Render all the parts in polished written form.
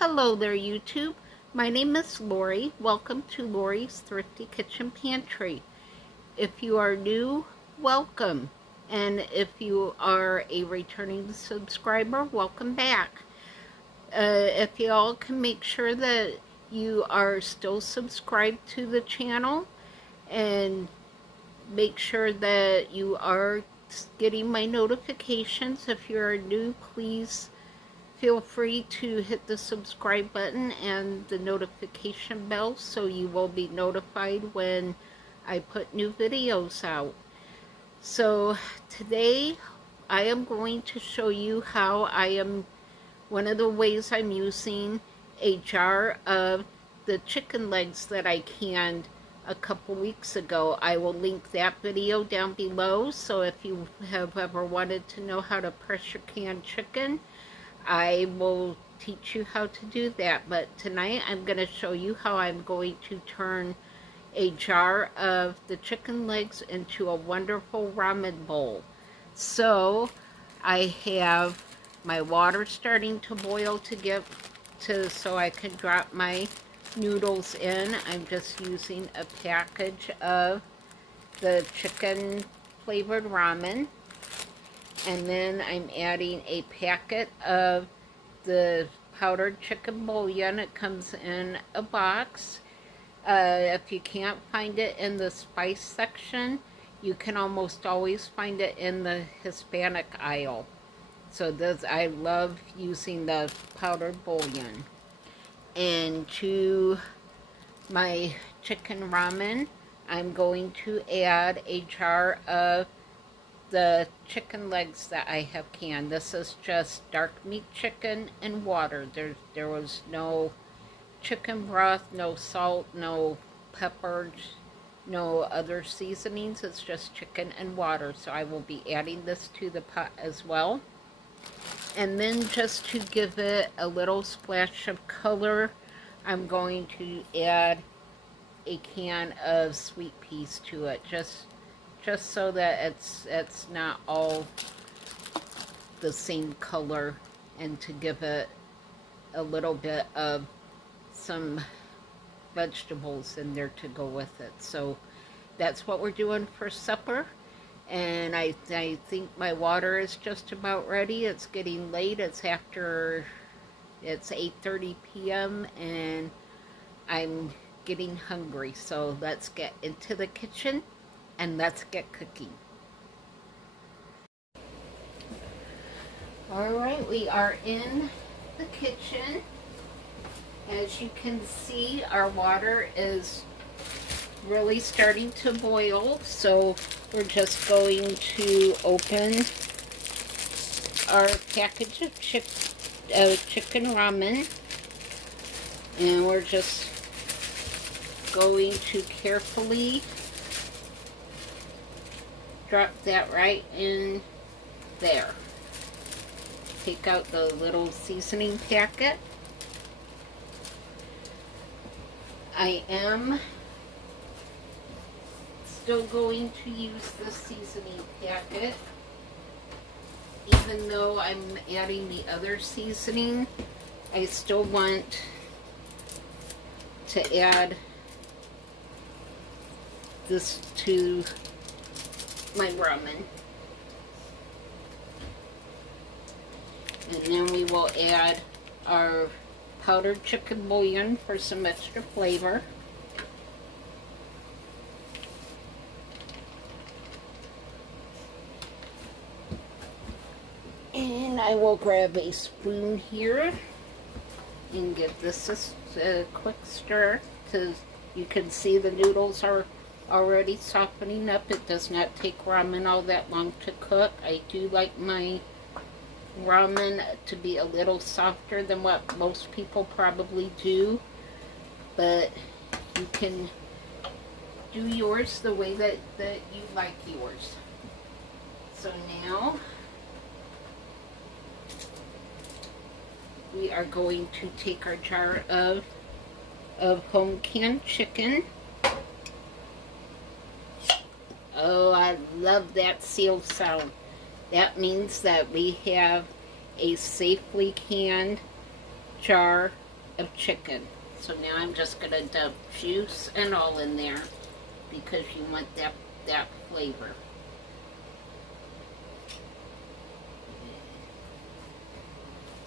Hello there, YouTube. My name is Lori. Welcome to Lori's Thrifty Kitchen Pantry. If you are new, welcome. And if you are a returning subscriber, welcome back. If you all can make sure that you are still subscribed to the channel and make sure that you are getting my notifications. If you're new, please feel free to hit the subscribe button and the notification bell so you will be notified when I put new videos out. So today I am going to show you how one of the ways I'm using a jar of the chicken legs that I canned a couple weeks ago. I will link that video down below, so if you have ever wanted to know how to pressure can chicken, I will teach you how to do that. But tonight I'm going to show you how I'm going to turn a jar of the chicken legs into a wonderful ramen bowl. So I have my water starting to boil so I can drop my noodles in. I'm just using a package of the chicken flavored ramen. And then I'm adding a packet of the powdered chicken bouillon. It comes in a box. If you can't find it in the spice section, you can almost always find it in the Hispanic aisle. So I love using the powdered bouillon. And to my chicken ramen, I'm going to add a jar of the chicken legs that I have canned. This is just dark meat chicken and water. There was no chicken broth, no salt, no peppers, no other seasonings. It's just chicken and water. So I will be adding this to the pot as well. And then just to give it a little splash of color, I'm going to add a can of sweet peas to it, just so that it's not all the same color, and to give it a little bit of some vegetables in there to go with it. So that's what we're doing for supper. And I think my water is just about ready. It's getting late. It's 8:30 p.m. and I'm getting hungry. So let's get into the kitchen and let's get cooking. Alright, we are in the kitchen. As you can see, our water is really starting to boil, so we're just going to open our package of chicken ramen, and we're just going to carefully drop that right in there. Take out the little seasoning packet. I am still going to use the seasoning packet. Even though I'm adding the other seasoning, I still want to add this to my ramen. And then we will add our powdered chicken bouillon for some extra flavor. And I will grab a spoon here and give this a quick stir, because you can see the noodles are already softening up. It does not take ramen all that long to cook. I do like my ramen to be a little softer than what most people probably do, but you can do yours the way that you like yours. So now we are going to take our jar of home canned chicken. Oh, I love that seal sound. That means that we have a safely canned jar of chicken. So now I'm just going to dump juice and all in there because you want that flavor.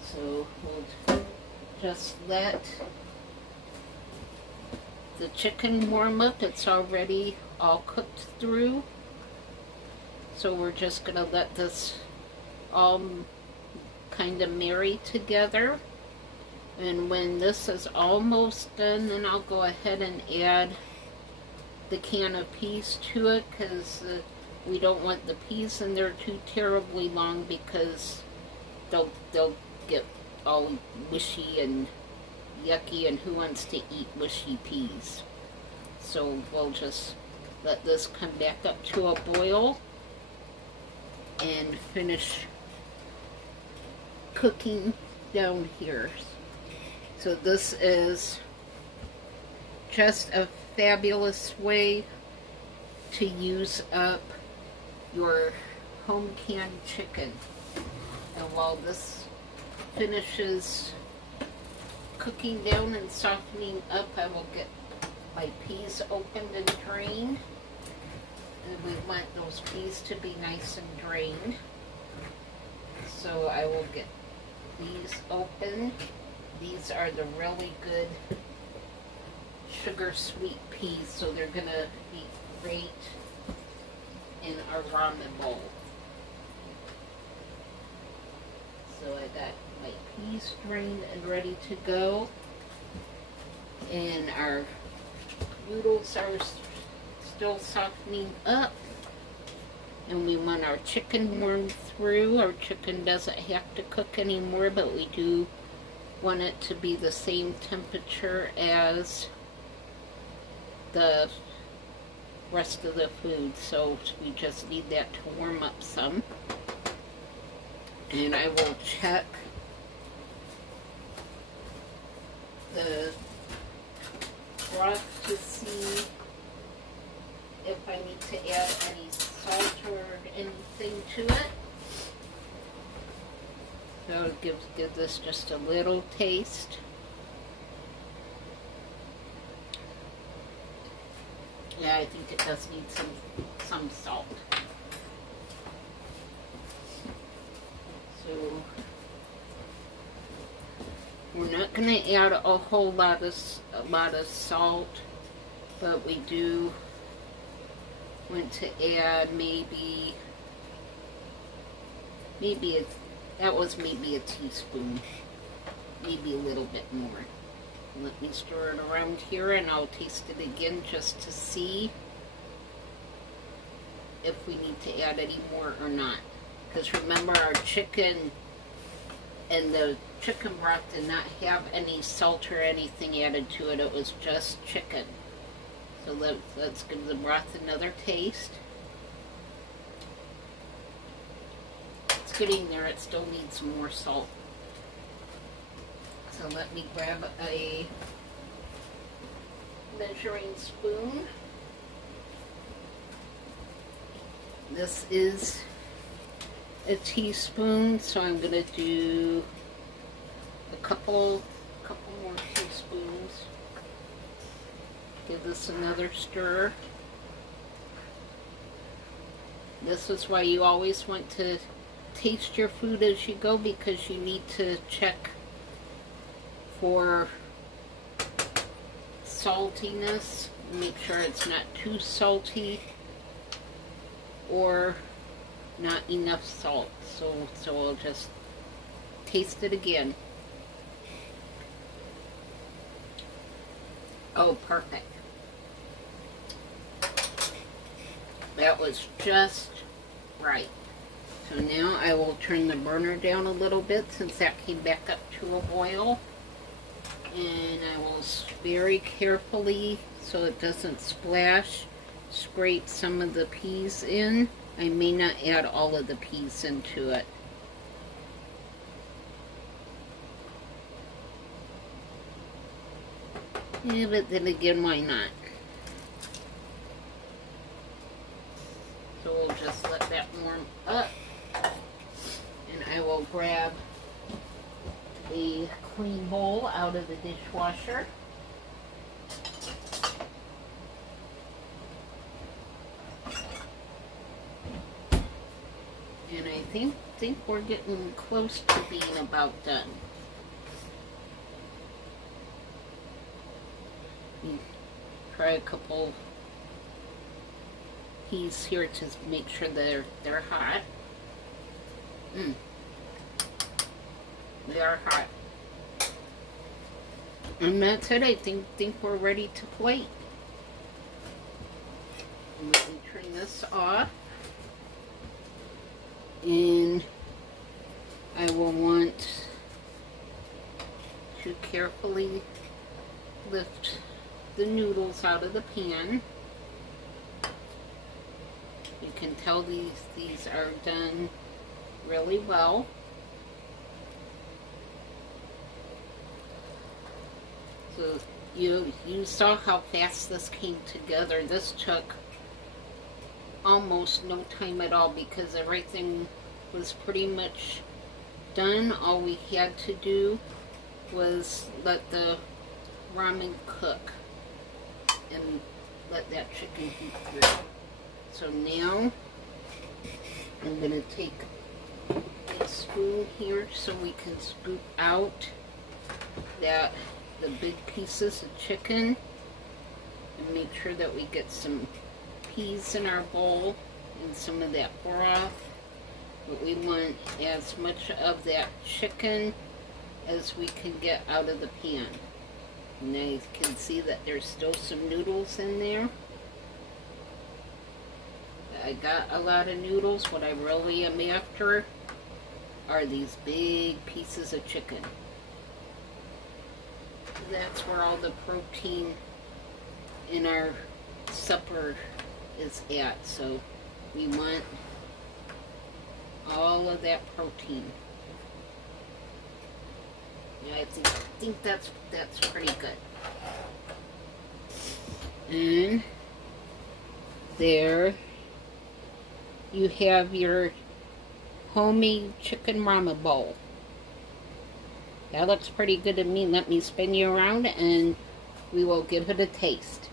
So we'll just let the chicken warm up. It's already all cooked through. So we're just going to let this all kind of marry together. And when this is almost done, then I'll go ahead and add the can of peas to it, because we don't want the peas in there too terribly long, because they'll get all mushy and yucky, and who wants to eat mushy peas? So we'll just let this come back up to a boil and finish cooking down here. So this is just a fabulous way to use up your home canned chicken. And while this finishes cooking down and softening up, I will get my peas opened and drained. And we want those peas to be nice and drained. So I will get these open. These are the really good sugar sweet peas, so they're going to be great in our ramen bowl. So I got my peas drained and ready to go. And our noodles are still softening up. And we want our chicken warmed through. Our chicken doesn't have to cook anymore, but we do want it to be the same temperature as the rest of the food. So we just need that to warm up some. And I will check the broth to see if I need to add any salt or anything to it. So give this just a little taste. Yeah, I think it does need some salt. So we're not going to add a whole lot of salt, but we do want to add maybe that was maybe a teaspoon, maybe a little bit more. Let me stir it around here and I'll taste it again just to see if we need to add any more or not. Because remember, our chicken and the chicken broth did not have any salt or anything added to it. It was just chicken. So let's give the broth another taste. It's getting there. It still needs some more salt. So let me grab a measuring spoon. This is a teaspoon, so I'm going to do a couple more teaspoons. Give this another stir. This is why you always want to taste your food as you go, because you need to check for saltiness. Make sure it's not too salty or not enough salt. So I'll just taste it again. Oh, perfect. That was just right. So now I will turn the burner down a little bit, since that came back up to a boil. And I will very carefully, so it doesn't splash, scrape some of the peas in. I may not add all of the peas into it. Yeah, but then again, why not? So we'll just let that warm up. And I will grab a clean bowl out of the dishwasher. And I think we're getting close to being about done. Try a couple peas here to make sure they're hot. They are hot. And that's it. I think we're ready to plate. And we can turn this off. And I will want to carefully lift the noodles out of the pan. You can tell these are done really well. So you saw how fast this came together. This took almost no time at all because everything was pretty much done. All we had to do was let the ramen cook and let that chicken heat through. So now I'm going to take a spoon here so we can scoop out the big pieces of chicken and make sure that we get some peas in our bowl and some of that broth. But we want as much of that chicken as we can get out of the pan. And I can see that there's still some noodles in there. I got a lot of noodles. What I really am after are these big pieces of chicken. That's where all the protein in our supper is at. So we want all of that protein. Yeah, I think that's pretty good. And there you have your homemade chicken ramen bowl. That looks pretty good to me. Let me spin you around and we will give it a taste.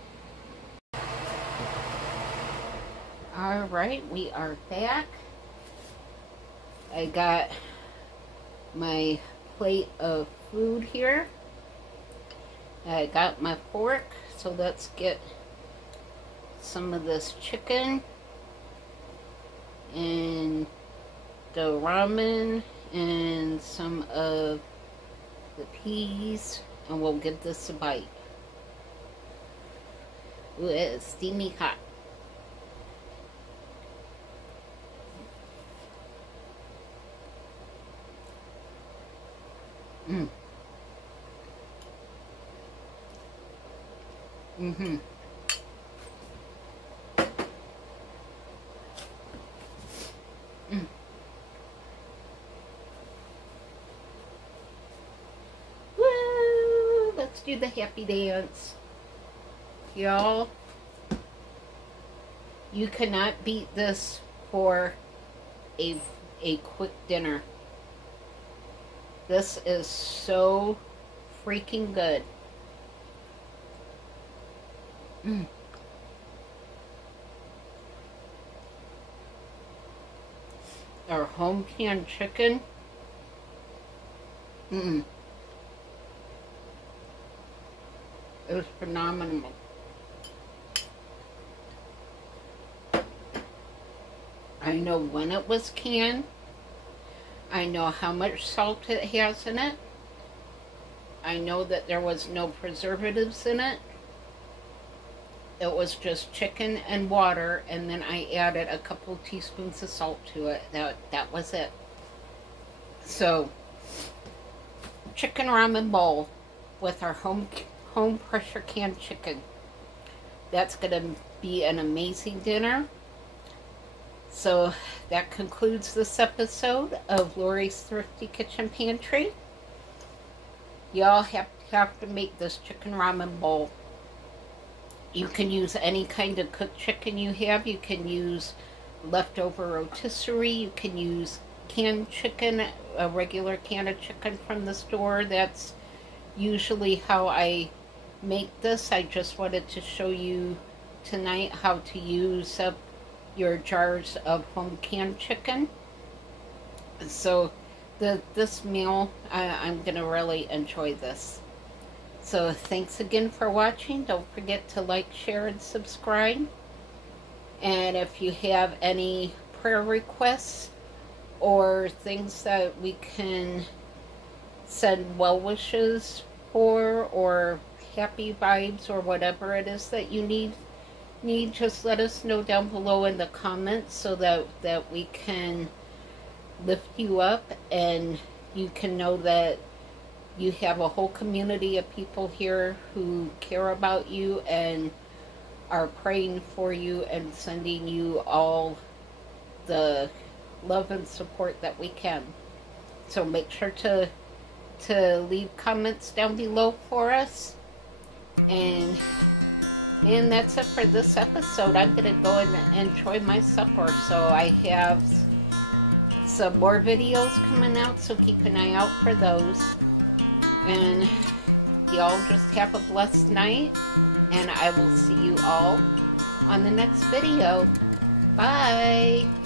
Alright, we are back. I got my plate of food here. I got my fork, so let's get some of this chicken and the ramen and some of the peas, and we'll give this a bite. Ooh, it's steamy hot. Woo! Let's do the happy dance. Y'all, you cannot beat this for a quick dinner. This is so freaking good. Our home canned chicken. It was phenomenal. I know when it was canned. I know how much salt it has in it. I know that there was no preservatives in it. It was just chicken and water, and then I added a couple teaspoons of salt to it. That was it. So, chicken ramen bowl with our home pressure canned chicken. That's going to be an amazing dinner. So that concludes this episode of Lori's Thrifty Kitchen Pantry. Y'all have to make this chicken ramen bowl. You can use any kind of cooked chicken you have. You can use leftover rotisserie. You can use canned chicken a regular can of chicken from the store. That's usually how I make this. I just wanted to show you tonight how to use up your jars of home canned chicken. So this meal, I'm going to really enjoy this. So thanks again for watching. Don't forget to like, share, and subscribe. And if you have any prayer requests or things that we can send well wishes for, or happy vibes, or whatever it is that you need, just let us know down below in the comments so that we can lift you up, and you can know that you have a whole community of people here who care about you and are praying for you and sending you all the love and support that we can. So make sure to leave comments down below for us. And man, that's it for this episode. I'm gonna go and enjoy my supper. So I have some more videos coming out, so keep an eye out for those. And y'all just have a blessed night, and I will see you all on the next video. Bye!